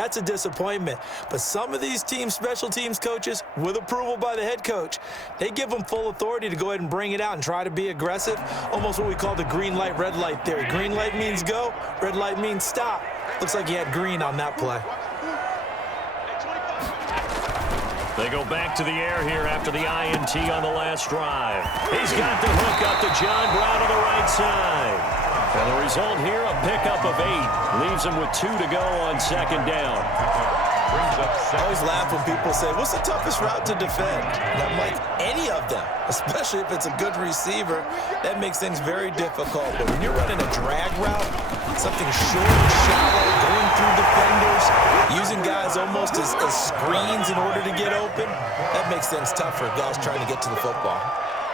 that's a disappointment. But some of these team special teams coaches, with approval by the head coach, they give them full authority to go ahead and bring it out and try to be aggressive, almost what we call the green light, red light theory. Green light means go, red light means stop. Looks like he had green on that play. They go back to the air here after the INT on the last drive. He's got the hook up to John Brown on the right side. And the result here, a pickup of 8. Leaves him with 2 to go on second down. I always laugh when people say, what's the toughest route to defend? And I'm like, any of them, especially if it's a good receiver. That makes things very difficult. But when you're running a drag route, something short and shallow, going through defenders, using guys almost as screens in order to get open, that makes things tough for guys trying to get to the football.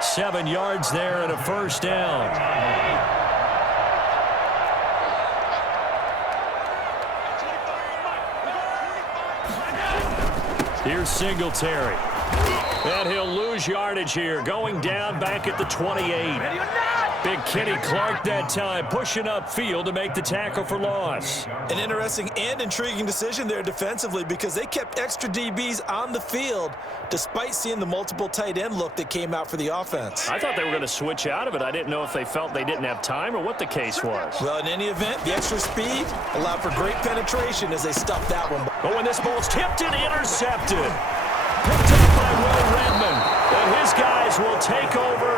7 yards there and a first down. Here's Singletary. And he'll lose yardage here, going down back at the 28. Big Kenny Clark that time, pushing upfield to make the tackle for loss. An interesting and intriguing decision there defensively because they kept extra DBs on the field despite seeing the multiple tight end look that came out for the offense. I thought they were going to switch out of it. I didn't know if they felt they didn't have time or what the case was. Well, in any event, the extra speed allowed for great penetration as they stuffed that one. But when this ball's tipped and intercepted. Picked up by Will Redmond. And his guys will take over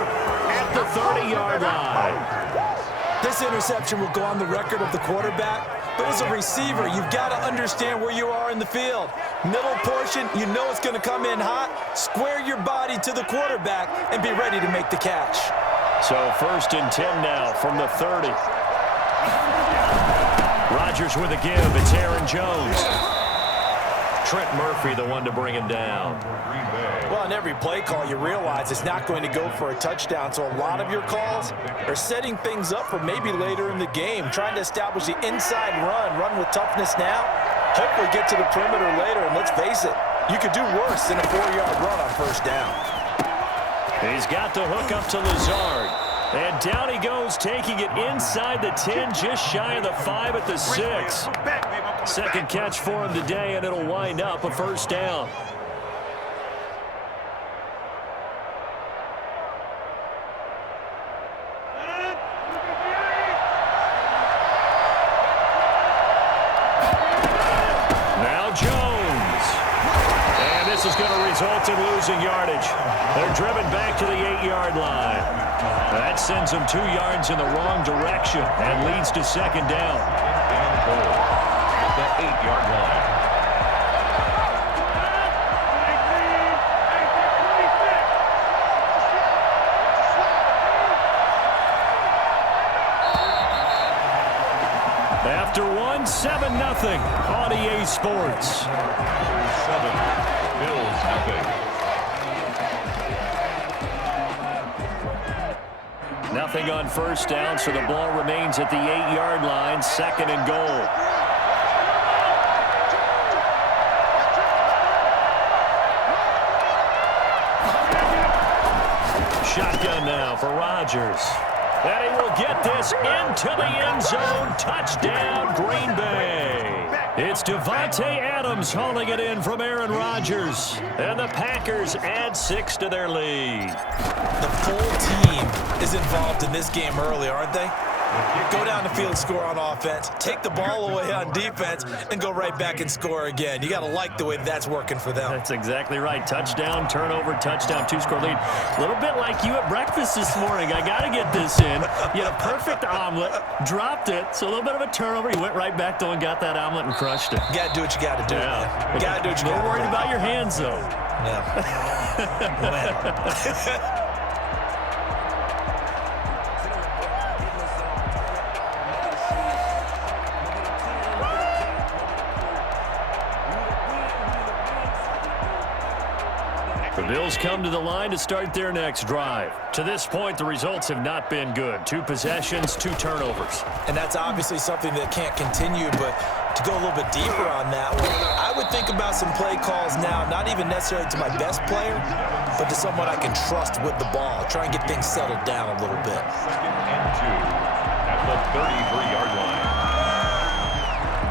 at the 30-yard line. This interception will go on the record of the quarterback, but as a receiver, you've got to understand where you are in the field. Middle portion, you know it's going to come in hot. Square your body to the quarterback and be ready to make the catch. So 1st and 10 now from the 30. Rodgers with a give. It's Aaron Jones. Trent Murphy, the one to bring him down. Well, on every play call, you realize it's not going to go for a touchdown, so a lot of your calls are setting things up for maybe later in the game, trying to establish the inside run with toughness now, hopefully get to the perimeter later, and let's face it, you could do worse than a 4-yard run on first down. He's got the hook up to Lazard. And down he goes, taking it inside the 10, just shy of the 5 at the 6. Second catch for him today, and it'll wind up a first down. Now Jones. And this is going to result in losing yardage. They're driven back to the 8-yard line. That sends them 2 yards in the wrong direction and leads to second down. At the 8-yard line. After one, 7-0 on EA Sports. 7, Bills nothing. Nothing on first down, so the ball remains at the 8-yard line, 2nd and goal. Shotgun now for Rodgers. And he will get this into the end zone. Touchdown, Green Bay. It's Devontae Adams hauling it in from Aaron Rodgers. And the Packers add 6 to their lead. The full team is involved in this game early, aren't they? Go down the field, score on offense, take the ball away on defense, and go right back and score again. You got to like the way that's working for them. That's exactly right. Touchdown, turnover, touchdown, 2-score lead. A little bit like you at breakfast this morning. I got to get this in. You had a perfect omelet, dropped it, so a little bit of a turnover. You went right back, though, and got that omelet and crushed it. You got to do what you got to do. Yeah. You got to do what you got to do. Don't worry about your hands, though. No. The Bills come to the line to start their next drive. To this point, the results have not been good. 2 possessions, 2 turnovers. And that's obviously something that can't continue, but to go a little bit deeper on that one, I would think about some play calls now, not even necessarily to my best player, but to someone I can trust with the ball. Try and get things settled down a little bit. 2nd and 2 at the 33-yard line.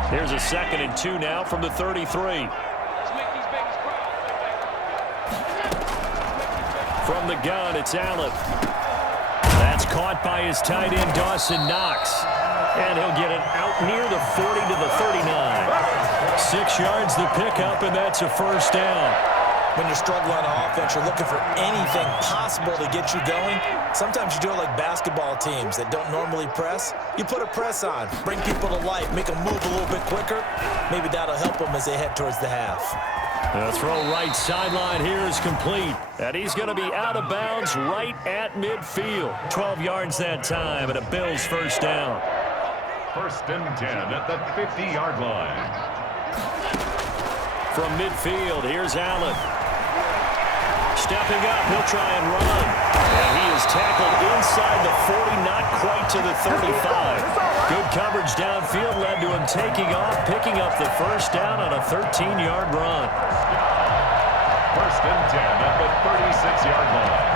Here's a 2nd and 2 now from the 33. From the gun, it's Allen. That's caught by his tight end, Dawson Knox. And he'll get it out near the 40 to the 39. 6 yards the pickup, and that's a first down. When you're struggling on offense, you're looking for anything possible to get you going. Sometimes you do it like basketball teams that don't normally press. You put a press on, bring people to life, make them move a little bit quicker. Maybe that'll help them as they head towards the half. The throw right sideline here is complete. And he's going to be out of bounds right at midfield. 12 yards that time, and a Bills first down. 1st and 10 at the 50-yard line. From midfield, here's Allen. Stepping up, he'll try and run. And he is tackled inside the 40, not quite to the 35. Good coverage downfield led to him taking off, picking up the first down on a 13-yard run. 1st and 10 at the 36-yard line.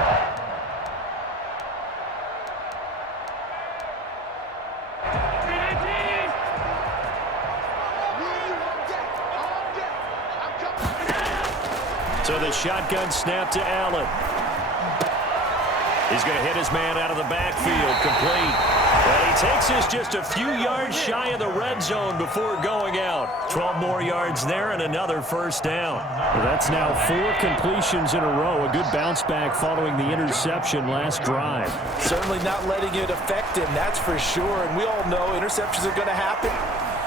So the shotgun snap to Allen. He's going to hit his man out of the backfield, complete. And he takes this just a few yards shy of the red zone before going out. 12 more yards there and another first down. Well, that's now 4 completions in a row. A good bounce back following the interception last drive. Certainly not letting it affect him, that's for sure. And we all know interceptions are going to happen.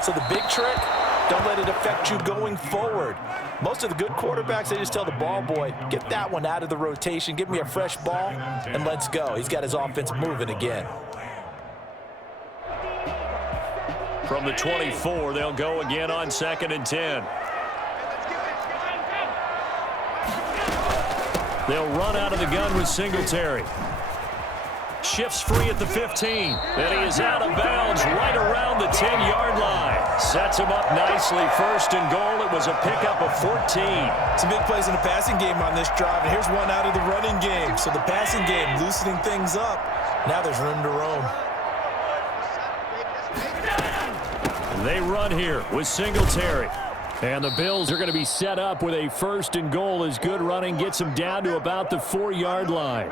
So the big trick, don't let it affect you going forward. Most of the good quarterbacks, they just tell the ball boy, get that one out of the rotation, give me a fresh ball, and let's go. He's got his offense moving again. From the 24, they'll go again on 2nd and 10. They'll run out of the gun with Singletary. Shifts free at the 15. And he is out of bounds right around the 10-yard line. Sets him up nicely. 1st and goal. It was a pickup of 14. Some big plays in the passing game on this drive, and here's one out of the running game. So the passing game loosening things up. Now there's room to roam. They run here with Singletary. And the Bills are going to be set up with a 1st and goal as good running gets them down to about the 4-yard line.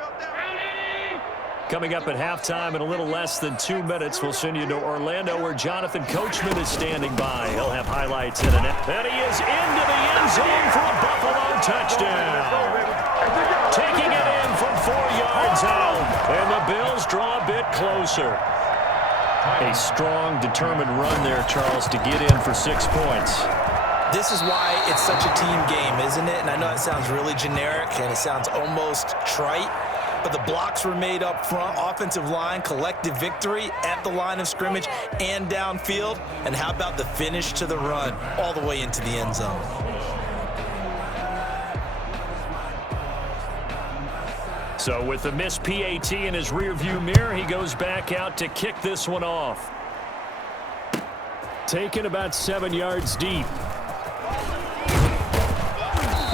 Coming up at halftime in a little less than 2 minutes, we'll send you to Orlando where Jonathan Coachman is standing by. He'll have highlights in a net. And he is into the end zone for a Buffalo touchdown. Taking it in from 4 yards out. And the Bills draw a bit closer. A strong, determined run there, Charles, to get in for 6 points. This is why it's such a team game, isn't it? And I know it sounds really generic and it sounds almost trite, but the blocks were made up front, offensive line, collective victory at the line of scrimmage and downfield. And how about the finish to the run all the way into the end zone? So with the missed PAT in his rearview mirror, he goes back out to kick this one off. Taken about 7 yards deep.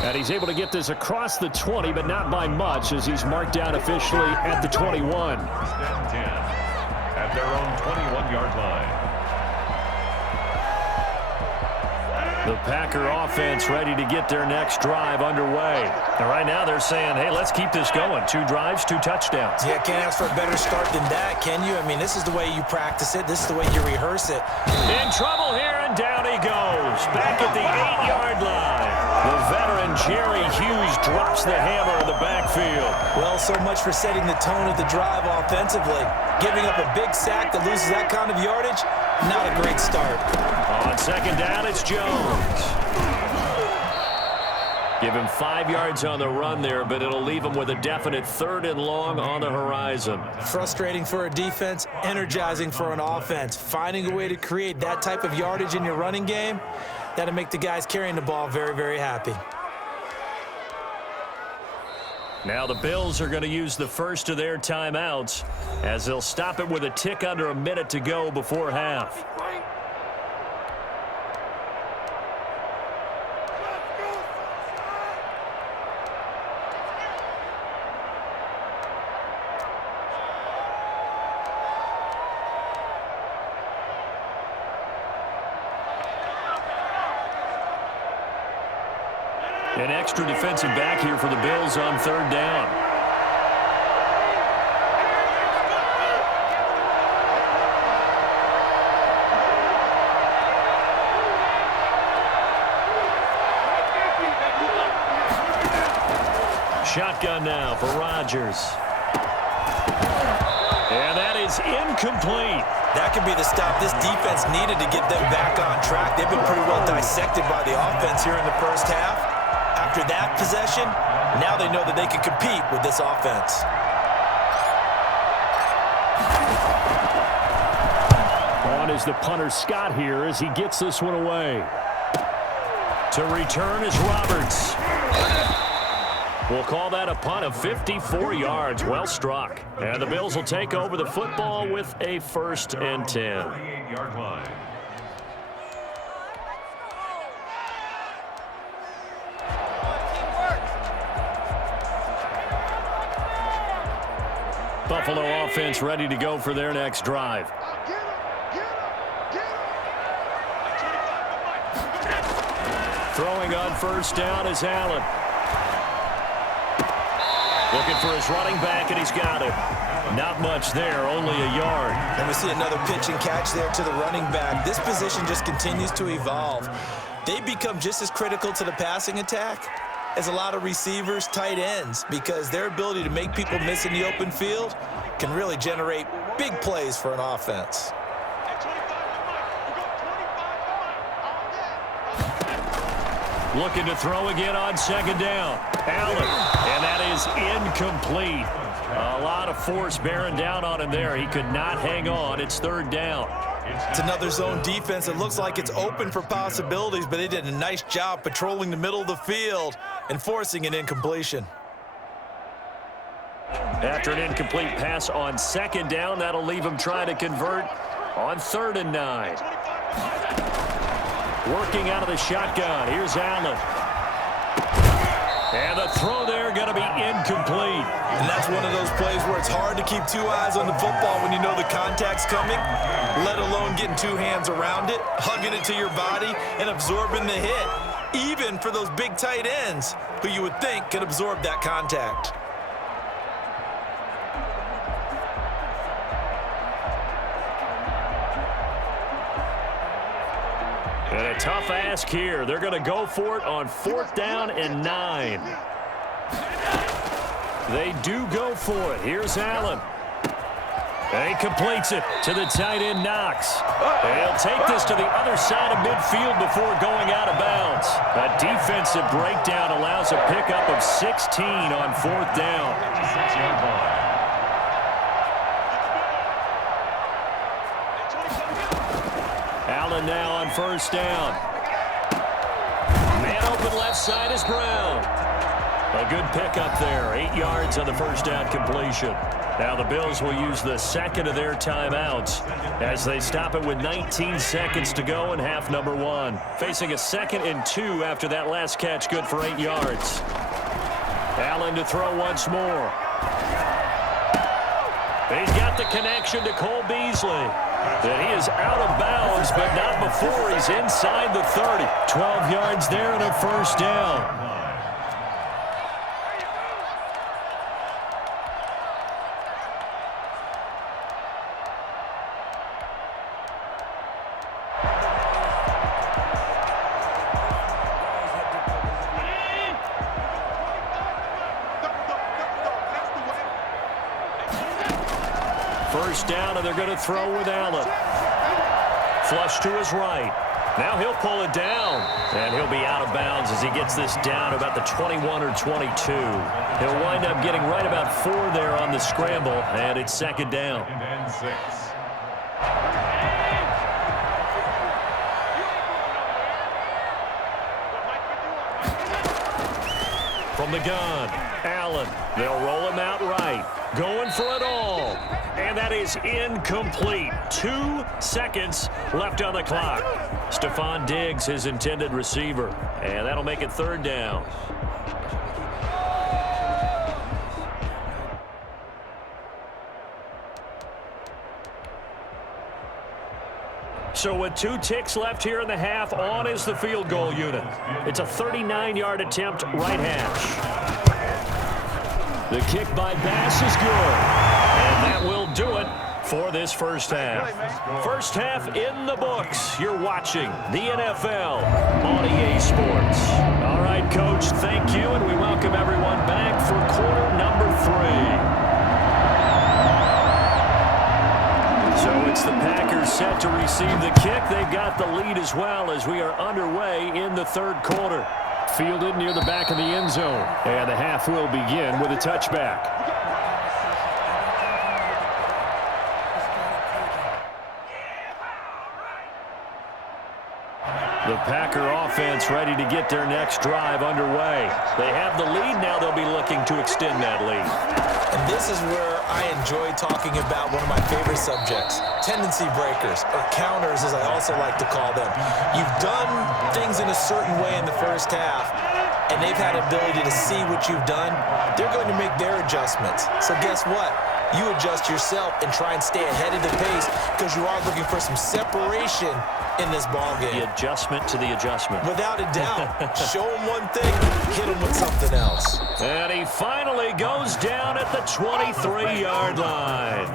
And he's able to get this across the 20, but not by much, as he's marked down officially at the 21. 1st and 10 at their own 21-yard line. The Packer offense ready to get their next drive underway. And right now they're saying, hey, let's keep this going. 2 drives, 2 touchdowns. Yeah, can't ask for a better start than that, can you? I mean, this is the way you practice it. This is the way you rehearse it. In trouble here, and down he goes. Back at the 8-yard line. The veteran Jerry Hughes drops the hammer in the backfield. Well, so much for setting the tone of the drive offensively. Giving up a big sack that loses that kind of yardage, not a great start. On 2nd down, it's Jones. Give him 5 yards on the run there, but it'll leave him with a definite 3rd and long on the horizon. Frustrating for a defense, energizing for an offense. Finding a way to create that type of yardage in your running game, that'll make the guys carrying the ball very, very happy. Now the Bills are going to use the first of their timeouts as they'll stop it with a tick under a minute to go before half. An extra defensive back here for the Bills on third down. Shotgun now for Rodgers. And that is incomplete. That could be the stop this defense needed to get them back on track. They've been pretty well dissected by the offense here in the first half. After that possession, now they know that they can compete with this offense. On is the punter Scott here as he gets this one away. To return is Roberts. We'll call that a punt of 54 yards. Well struck. And the Bills will take over the football with a 1st and 10. 28-yard line. Buffalo offense ready to go for their next drive. Throwing on first down is Allen. Looking for his running back, and he's got it. Not much there, only a yard. And we see another pitch and catch there to the running back. This position just continues to evolve. They become just as critical to the passing attack as a lot of receivers, tight ends, because their ability to make people miss in the open field can really generate big plays for an offense. Looking to throw again on second down. Allen, and that is incomplete. A lot of force bearing down on him there. He could not hang on. It's third down. It's another zone defense. It looks like it's open for possibilities, but they did a nice job patrolling the middle of the field and forcing an incompletion. After an incomplete pass on second down, that'll leave him trying to convert on 3rd and 9. Working out of the shotgun. Here's Allen. And the throw there going to be incomplete. And that's one of those plays where it's hard to keep two eyes on the football when you know the contact's coming, let alone getting two hands around it, hugging it to your body, and absorbing the hit, even for those big tight ends who you would think could absorb that contact. And a tough ask here. They're going to go for it on 4th down and 9. They do go for it. Here's Allen. And he completes it to the tight end, Knox. He'll take this to the other side of midfield before going out of bounds. A defensive breakdown allows a pickup of 16 on 4th down. 6-yard line. Allen now on first down. Man open left side is Brown. A good pickup there. 8 yards on the first down completion. Now the Bills will use the second of their timeouts as they stop it with 19 seconds to go in half number 1. Facing a 2nd and 2 after that last catch, good for 8 yards. Allen to throw once more. He's got the connection to Cole Beasley. And he is out of bounds, but not before he's inside the 30. 12 yards there and a first down. First down, and they're going to throw with Allen. Flush to his right. Now he'll pull it down, and he'll be out of bounds as he gets this down about the 21 or 22. He'll wind up getting right about 4 there on the scramble, and it's second down. And 6. From the gun, Allen. They'll roll him out right. Going for it all. And that is incomplete. 2 seconds left on the clock. Stephon Diggs, his intended receiver. And that'll make it third down. So with 2 ticks left here in the half, on is the field goal unit. It's a 39-yard attempt, right hash. The kick by Bass is good. And that will do it for this first half. First half in the books. You're watching the NFL on EA Sports. All right, Coach, thank you, and we welcome everyone back for quarter number 3. So it's the Packers set to receive the kick. They've got the lead as well as we are underway in the third quarter. Fielded near the back of the end zone. And the half will begin with a touchback. The Packer offense ready to get their next drive underway. They have the lead. Now they'll be looking to extend that lead. And this is where I enjoy talking about one of my favorite subjects, tendency breakers, or counters as I also like to call them. You've done things in a certain way in the first half, and they've had ability to see what you've done. They're going to make their adjustments. So guess what? You adjust yourself and try and stay ahead of the pace because you are looking for some separation in this ballgame. The adjustment to the adjustment. Without a doubt. Show him one thing, hit him with something else. And he finally goes down at the 23-yard line.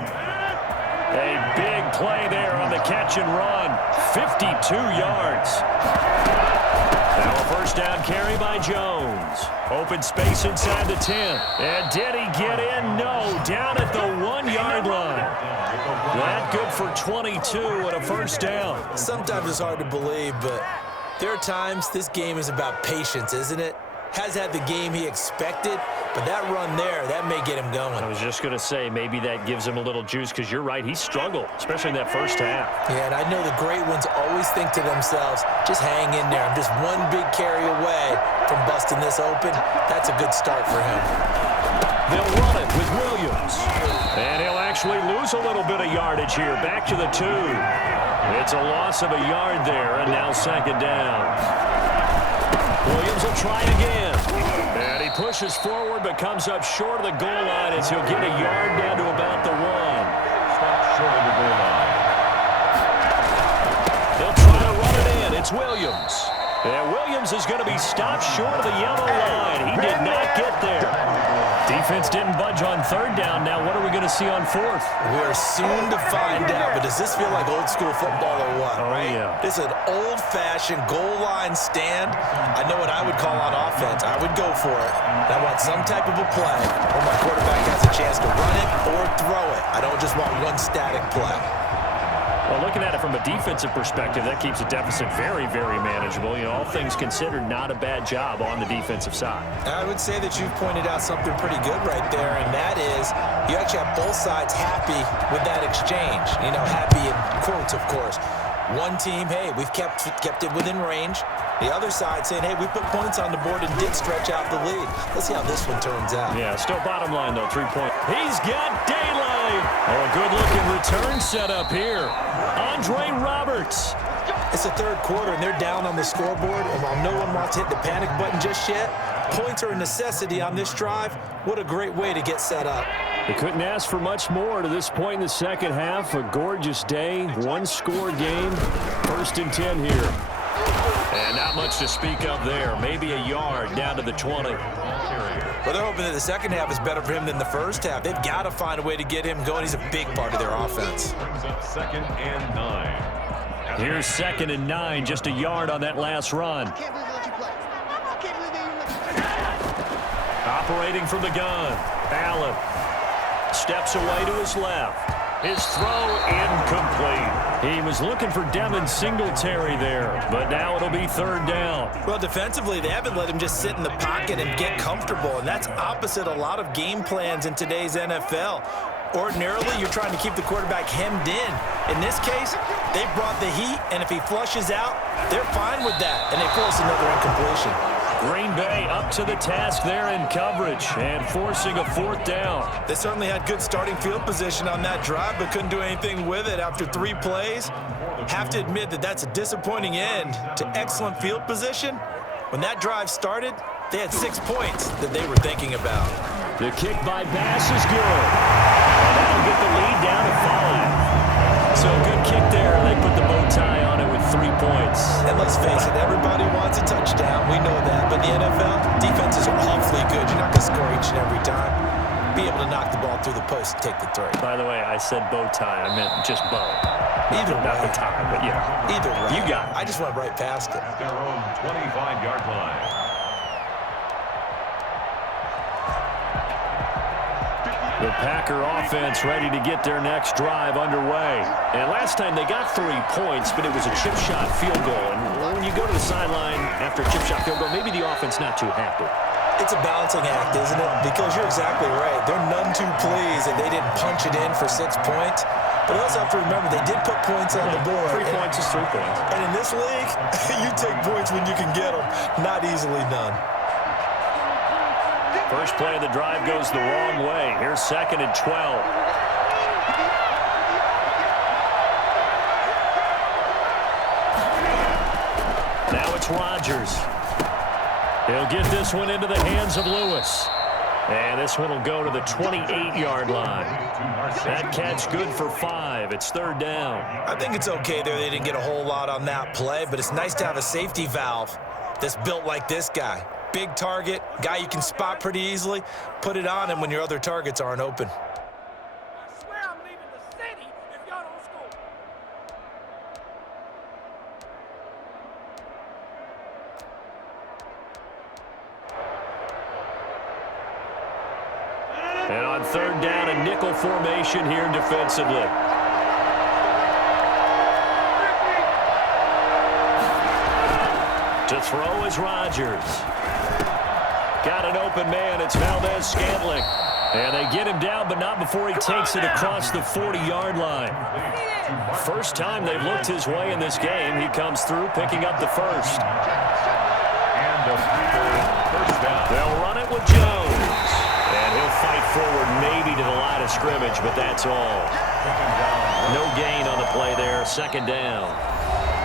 A big play there on the catch and run. 52 yards. Now a first down carry by Jones. Open space inside the 10. And did he get in? No. Down at the 1-yard line. That good for 22 and a first down. Sometimes it's hard to believe, but there are times this game is about patience, isn't it? Has had the game he expected, but that run there, that may get him going. I was just going to say, maybe that gives him a little juice because you're right, he struggled, especially in that first half. Yeah, and I know the great ones always think to themselves, just hang in there. I'm just one big carry away from busting this open. That's a good start for him. They'll run it with Williams. And he'll actually lose a little bit of yardage here. Back to the 2. It's a loss of a yard there, and now second down. Williams will try again. And he pushes forward but comes up short of the goal line as he'll get a yard down to about the 1. Stop short of the goal line. They'll try to run it in. It's Williams. And Williams is going to be stopped short of the yellow line. He did not get there. Defense didn't budge on third down. Now what are we going to see on fourth? We are soon to find out, but does this feel like old school football or what? Oh, right? Yeah. This is an old-fashioned goal line stand. I know what I would call on offense. I would go for it. I want some type of a play where my quarterback has a chance to run it or throw it. I don't just want one static play. Well, looking at it from a defensive perspective, that keeps the deficit very, very manageable. You know, all things considered, not a bad job on the defensive side. I would say that you've pointed out something pretty good right there, and that is you actually have both sides happy with that exchange. You know, happy in quotes, of course. One team, hey, we've kept it within range. The other side saying, hey, we put points on the board and did stretch out the lead. Let's see how this one turns out. Yeah, still bottom line, though, 3 points. He's got daylight. Oh, a good-looking return set up here. Andre Roberts. It's the third quarter, and they're down on the scoreboard. And while no one wants to hit the panic button just yet, points are a necessity on this drive. What a great way to get set up. They couldn't ask for much more to this point in the second half. A gorgeous day, one-score game. 1st and 10 here. And not much to speak of there. Maybe a yard down to the 20. Well, they're hoping that the second half is better for him than the first half. They've got to find a way to get him going. He's a big part of their offense. Brings up 2nd and 9. Here's 2nd and 9, just a yard on that last run. Operating from the gun, Allen steps away to his left. His throw incomplete. He was looking for Devin Singletary there, but now it'll be 3rd down. Well, defensively, they haven't let him just sit in the pocket and get comfortable, and that's opposite a lot of game plans in today's NFL. Ordinarily, you're trying to keep the quarterback hemmed in. In this case, they brought the heat, and if he flushes out, they're fine with that, and they force another incompletion. Green Bay up to the task there in coverage and forcing a 4th down. They certainly had good starting field position on that drive, but couldn't do anything with it after 3 plays. Have to admit that that's a disappointing end to excellent field position. When that drive started, they had 6 points that they were thinking about. The kick by Bass is good. And that'll get the lead down to 5. So good kick there. They put the bow tie on it with 3 points. And let's face it, everybody wants a touchdown. We know that. But in the NFL, defenses are awfully good. You're not going to score each and every time. Be able to knock the ball through the post and take the 3. By the way, I said bow tie. I meant just bow. Either way. Not the tie, but yeah. Either way. You got it. I just went right past it. At their own 25-yard line. The Packer offense ready to get their next drive underway. And last time they got 3 points, but it was a chip shot field goal. And when you go to the sideline after a chip shot field goal, maybe the offense not too happy. It's a balancing act, isn't it? Because you're exactly right. They're none too pleased that they didn't punch it in for 6 points. But you also have to remember, they did put points on the board. 3 points is 3 points. And in this league, you take points when you can get them. Not easily done. First play of the drive goes the wrong way. Here's 2nd and 12. Now it's Rodgers. He'll get this one into the hands of Lewis. And this one will go to the 28-yard line. That catch good for 5. It's 3rd down. I think it's okay there. They didn't get a whole lot on that play, but it's nice to have a safety valve that's built like this guy. Big target, guy you can spot pretty easily. Put it on him when your other targets aren't open. I swear I'm leaving the city if y'all don't score. And on 3rd down, a nickel formation here defensively. To throw is Rodgers. Got an open man. It's Valdez-Scantling. And they get him down, but not before he takes it across the 40-yard line. First time they've looked his way in this game. He comes through, picking up the first. And a first down. They'll run it with Jones. And he'll fight forward maybe to the line of scrimmage, but that's all. No gain on the play there. 2nd down.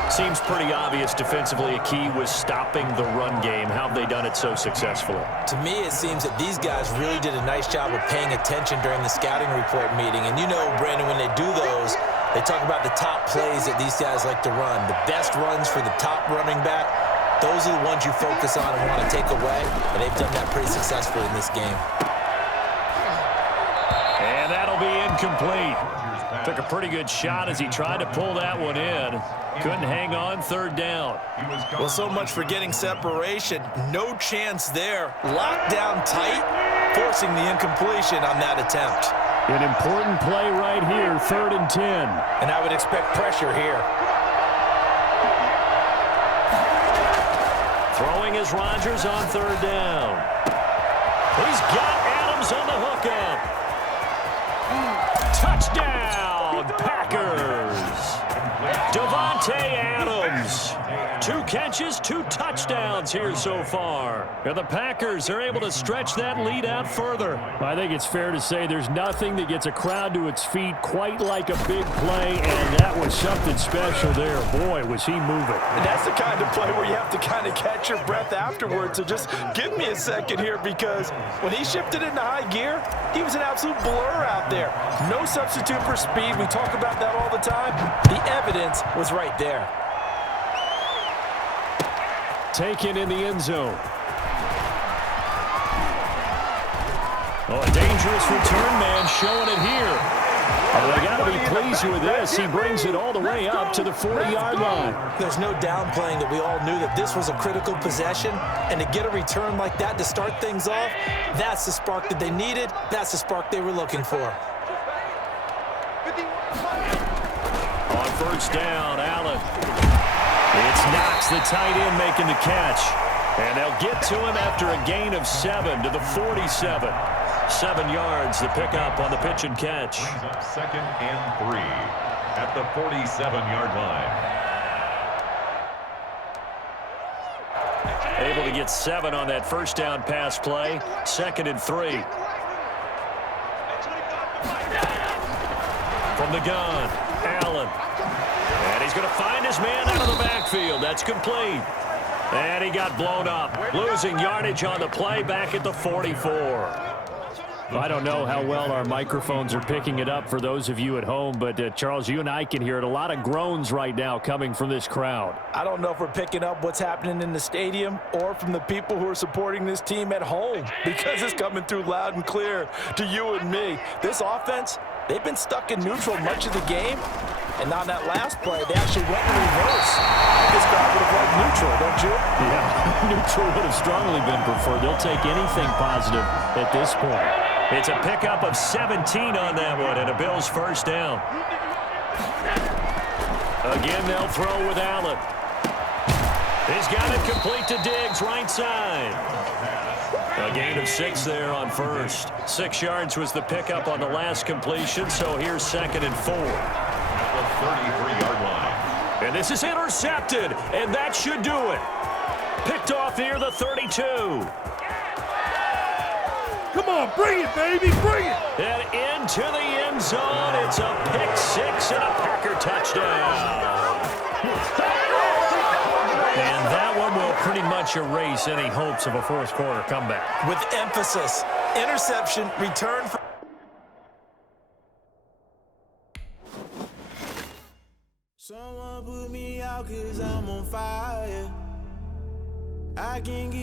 Seems pretty obvious defensively a key was stopping the run game. How have they done it so successfully? To me, it seems that these guys really did a nice job of paying attention during the scouting report meeting. And you know, Brandon, when they do those, they talk about the top plays that these guys like to run. The best runs for the top running back, those are the ones you focus on and want to take away. And they've done that pretty successfully in this game. And that'll be incomplete. Took a pretty good shot as he tried to pull that one in. Couldn't hang on. 3rd down. Well, so much for getting separation. No chance there. Locked down tight, forcing the incompletion on that attempt. An important play right here, 3rd and 10. And I would expect pressure here. Throwing is Rodgers on 3rd down. He's got Adams on the hookup. Touchdown, Packers. Davante Adams. 2 catches, 2 touchdowns here so far. And the Packers are able to stretch that lead out further. I think it's fair to say there's nothing that gets a crowd to its feet quite like a big play, and that was something special there. Boy, was he moving. And that's the kind of play where you have to kind of catch your breath afterwards. So just give me a second here, because when he shifted into high gear, he was an absolute blur out there. No substitute for speed. We talk about that all the time. The evidence was right there. Taken in the end zone. Oh, a dangerous return man showing it here. Well, they got to be pleased with this. He brings it all the way up to the 40-yard line. There's no downplaying that we all knew that this was a critical possession, and to get a return like that to start things off, that's the spark that they needed. That's the spark they were looking for. On 1st down, Allen. It's Knox, the tight end, making the catch. And they'll get to him after a gain of 7 to the 47. 7 yards, the pickup on the pitch and catch. 2nd and 3 at the 47-yard line. Able to get 7 on that 1st down pass play. 2nd and 3. From the gun, Allen. And he's going to find his man out of the backfield. That's complete. And he got blown up. Losing yardage on the play back at the 44. I don't know how well our microphones are picking it up for those of you at home, but Charles, you and I can hear it. A lot of groans right now coming from this crowd. I don't know if we're picking up what's happening in the stadium or from the people who are supporting this team at home, because it's coming through loud and clear to you and me. This offense, they've been stuck in neutral much of the game, and on that last play, they actually went in reverse. This crowd would have liked neutral, don't you? Yeah, neutral would have strongly been preferred. They'll take anything positive at this point. It's a pickup of 17 on that one, and a Bills first down. Again, they'll throw with Allen. He's got it complete to Diggs, right side. A gain of 6 there on first. 6 yards was the pickup on the last completion, so here's 2nd and 4. At the 33-yard line. And this is intercepted, and that should do it. Picked off near the 32. Come on, bring it, baby, bring it! And into the end zone, it's a pick 6 and a Packer touchdown. And that one will pretty much erase any hopes of a fourth quarter comeback. With emphasis, interception, return for... Someone put me out 'cause I'm on fire. I can get